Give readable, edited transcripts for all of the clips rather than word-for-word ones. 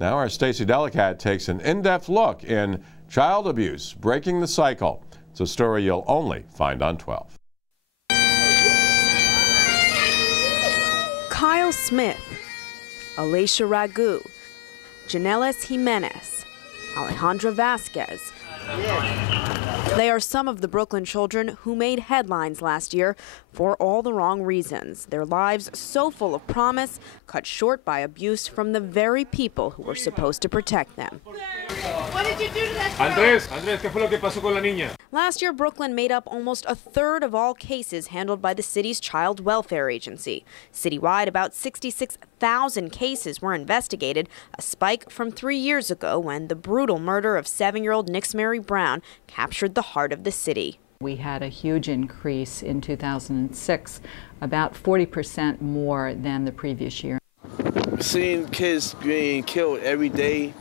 Now our Stacey Delikat takes an in-depth look in child abuse, breaking the cycle. It's a story you'll only find on 12. Kyle Smith, Alicia Ragu, Janelis Jimenez, Alejandra Vasquez. They are some of the Brooklyn children who made headlines last year for all the wrong reasons. Their lives so full of promise, cut short by abuse from the very people who were supposed to protect them. What did you do to that girl? Andrés, ¿qué fue lo que pasó con la niña? Last year, Brooklyn made up almost a third of all cases handled by the city's child welfare agency. Citywide, about 66,000 cases were investigated, a spike from 3 years ago when the brutal murder of 7-year-old Nixmary Brown captured the heart of the city. We had a huge increase in 2006, about 40% more than the previous year. Seeing kids being killed every day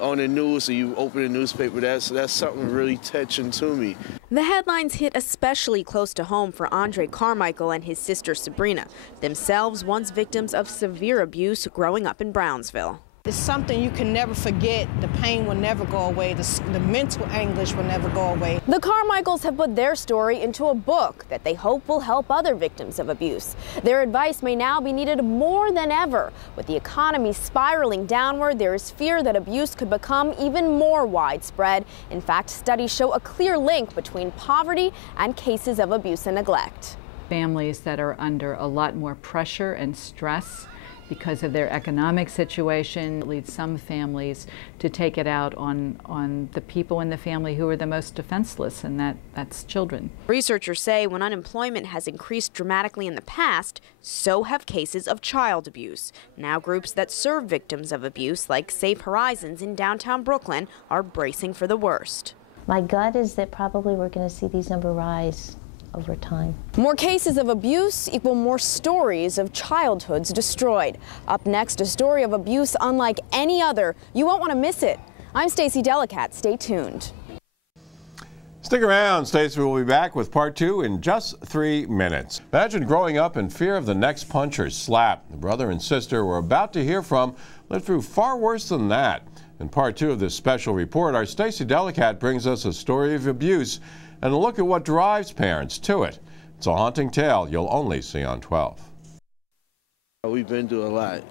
on the news, or you open a newspaper, that's something really touching to me. The headlines hit especially close to home for Andre Carmichael and his sister Sabrina, themselves once victims of severe abuse growing up in Brownsville. It's something you can never forget. The pain will never go away. The mental anguish will never go away. The Carmichaels have put their story into a book that they hope will help other victims of abuse. Their advice may now be needed more than ever. With the economy spiraling downward, there is fear that abuse could become even more widespread. In fact, studies show a clear link between poverty and cases of abuse and neglect. Families that are under a lot more pressure and stress because of their economic situation leads some families to take it out on the people in the family who are the most defenseless, and that's children. Researchers say when unemployment has increased dramatically in the past, so have cases of child abuse. Now groups that serve victims of abuse, like Safe Horizons in downtown Brooklyn, are bracing for the worst. My gut is that probably we're going to see these numbers rise over time. More cases of abuse equal more stories of childhoods destroyed. Up next, a story of abuse unlike any other. You won't want to miss it. I'm Stacey Delikat. Stay tuned. Stick around. Stacey will be back with part 2 in just 3 minutes. Imagine growing up in fear of the next punch or slap. The brother and sister we're about to hear from lived through far worse than that. In part 2 of this special report, our Stacey Delikat brings us a story of abuse and a look at what drives parents to it. It's a haunting tale you'll only see on 12. We've been through a lot.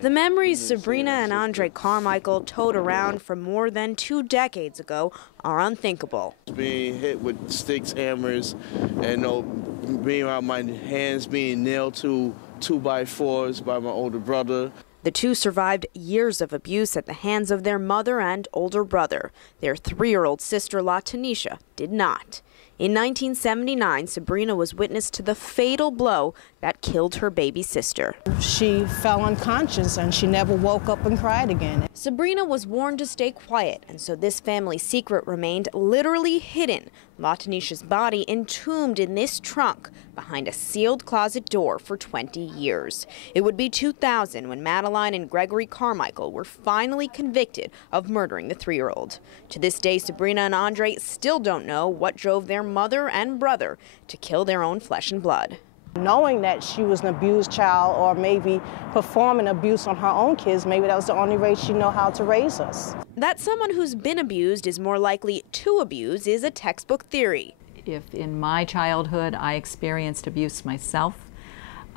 The memories Sabrina and Andre Carmichael towed around from more than 2 decades ago are unthinkable. Being hit with sticks, hammers, and being around my hands being nailed to 2x4s by my older brother. The two survived years of abuse at the hands of their mother and older brother. Their 3-year-old sister, LaTanisha, did not. In 1979, Sabrina was witness to the fatal blow that killed her baby sister. She fell unconscious and she never woke up and cried again. Sabrina was warned to stay quiet, and so this family secret remained literally hidden. LaTanisha's body entombed in this trunk behind a sealed closet door for 20 years. It would be 2000 when Madeline and Gregory Carmichael were finally convicted of murdering the 3-year-old. To this day, Sabrina and Andre still don't know what drove their mother and brother to kill their own flesh and blood. Knowing that she was an abused child, or maybe performing abuse on her own kids, maybe that was the only way she knew how to raise us. That someone who's been abused is more likely to abuse is a textbook theory. If in my childhood I experienced abuse myself,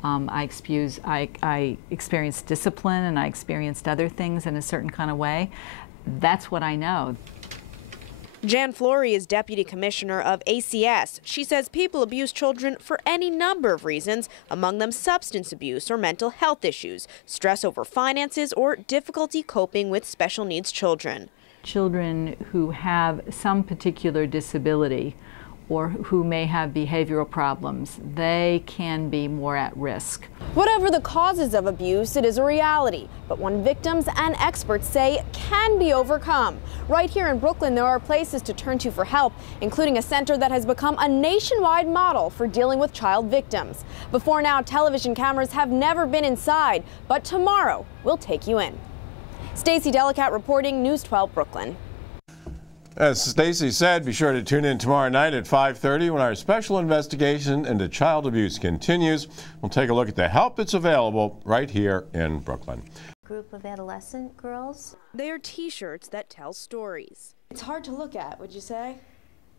I experienced discipline and I experienced other things in a certain kind of way, that's what I know. Jan Flory is deputy commissioner of ACS. She says people abuse children for any number of reasons, among them substance abuse or mental health issues, stress over finances, or difficulty coping with special needs children. Children who have some particular disability or who may have behavioral problems, they can be more at risk. Whatever the causes of abuse, it is a reality, but one victims and experts say can be overcome. Right here in Brooklyn, there are places to turn to for help, including a center that has become a nationwide model for dealing with child victims. Before now, television cameras have never been inside, but tomorrow we'll take you in. Stacey Delikat reporting, News 12 Brooklyn. As Stacey said, be sure to tune in tomorrow night at 5:30 when our special investigation into child abuse continues. We'll take a look at the help that's available right here in Brooklyn. group of adolescent girls. They are T-shirts that tell stories. It's hard to look at, would you say?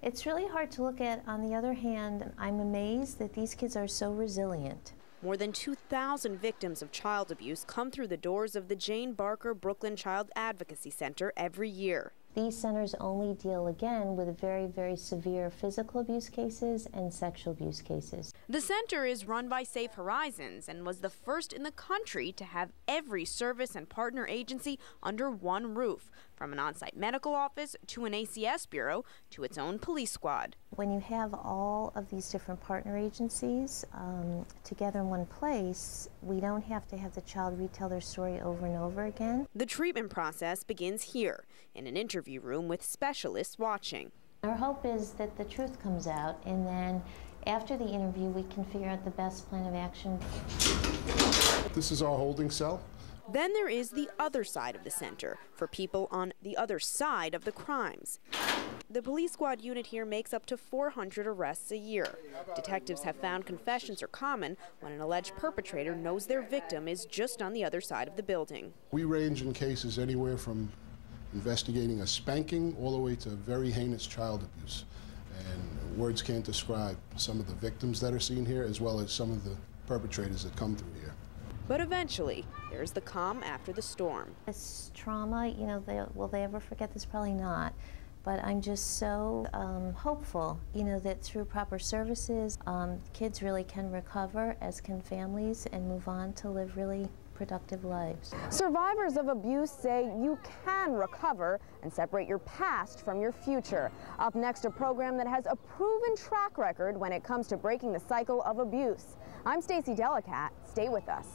It's really hard to look at. On the other hand, I'm amazed that these kids are so resilient. More than 2,000 victims of child abuse come through the doors of the Jane Barker Brooklyn Child Advocacy Center every year. These centers only deal, again, with very, very severe physical abuse cases and sexual abuse cases. The center is run by Safe Horizons and was the first in the country to have every service and partner agency under one roof, from an on-site medical office to an ACS bureau to its own police squad. When you have all of these different partner agencies together in one place, we don't have to have the child retell their story over and over again. The treatment process begins here, in an interview room with specialists watching. Our hope is that the truth comes out, and then after the interview we can figure out the best plan of action. This is our holding cell. Then there is the other side of the center, for people on the other side of the crimes. The police squad unit here makes up to 400 arrests a year. Detectives have found confessions are common when an alleged perpetrator knows their victim is just on the other side of the building. We range in cases anywhere from investigating a spanking all the way to very heinous child abuse. And words can't describe some of the victims that are seen here, as well as some of the perpetrators that come through here. But eventually, there's the calm after the storm. This trauma, you know, will they ever forget this? Probably not. But I'm just so hopeful, you know, that through proper services, kids really can recover, as can families, and move on to live really productive lives. Survivors of abuse say you can recover and separate your past from your future. Up next, a program that has a proven track record when it comes to breaking the cycle of abuse. I'm Stacey Delikat. Stay with us.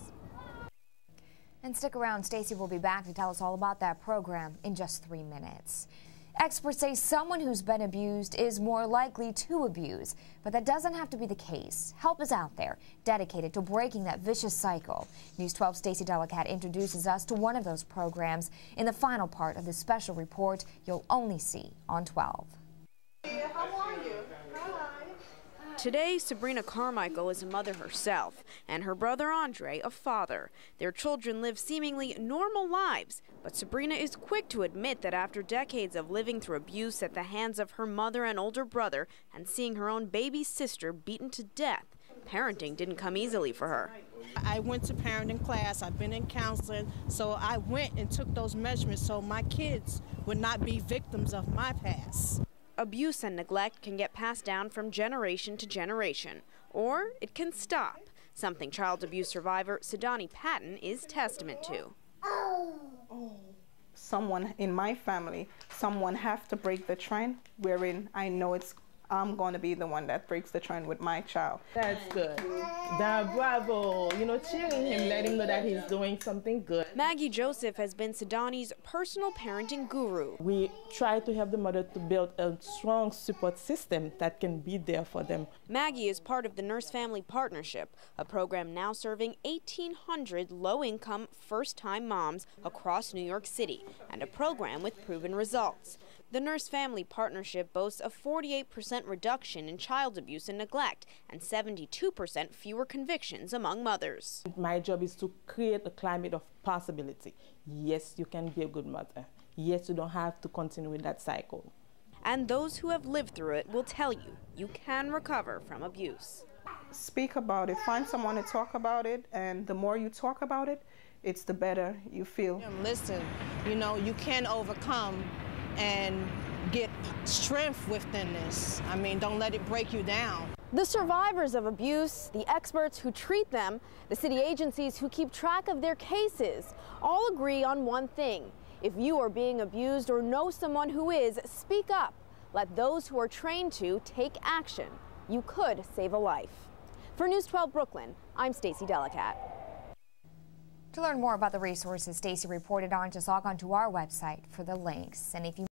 And stick around. Stacey will be back to tell us all about that program in just 3 minutes. Experts say someone who's been abused is more likely to abuse, but that doesn't have to be the case. Help is out there, dedicated to breaking that vicious cycle. News 12's Stacey Delikat introduces us to one of those programs in the final part of this special report you'll only see on 12. How are you? Hi. Today, Sabrina Carmichael is a mother herself, and her brother Andre a father. Their children live seemingly normal lives, but Sabrina is quick to admit that after decades of living through abuse at the hands of her mother and older brother, and seeing her own baby sister beaten to death, parenting didn't come easily for her. I went to parenting class, I've been in counseling, so I went and took those measurements so my kids would not be victims of my past. Abuse and neglect can get passed down from generation to generation, or it can stop, something child abuse survivor Sidani Patton is testament to. Someone in my family, someone have to break the trend, wherein I know I'm going to be the one that breaks the trend with my child. That's good. Bravo. You know, cheering him, letting him know that he's doing something good. Maggie Joseph has been Sidani's personal parenting guru. We try to help the mother to build a strong support system that can be there for them. Maggie is part of the Nurse Family Partnership, a program now serving 1,800 low-income, first-time moms across New York City, and a program with proven results. The Nurse Family Partnership boasts a 48% reduction in child abuse and neglect and 72% fewer convictions among mothers. My job is to create a climate of possibility. Yes, you can be a good mother. Yes, you don't have to continue with that cycle. And those who have lived through it will tell you, you can recover from abuse. Speak about it. Find someone to talk about it, and the more you talk about it, it's the better you feel. Listen, you know, you can overcome and get strength within this. I mean, don't let it break you down. The survivors of abuse, the experts who treat them, the city agencies who keep track of their cases, all agree on one thing. If you are being abused or know someone who is, speak up. Let those who are trained to take action. You could save a life. For News 12 Brooklyn, I'm Stacey Delikat. To learn more about the resources Stacey reported on, just log on to our website for the links. And if you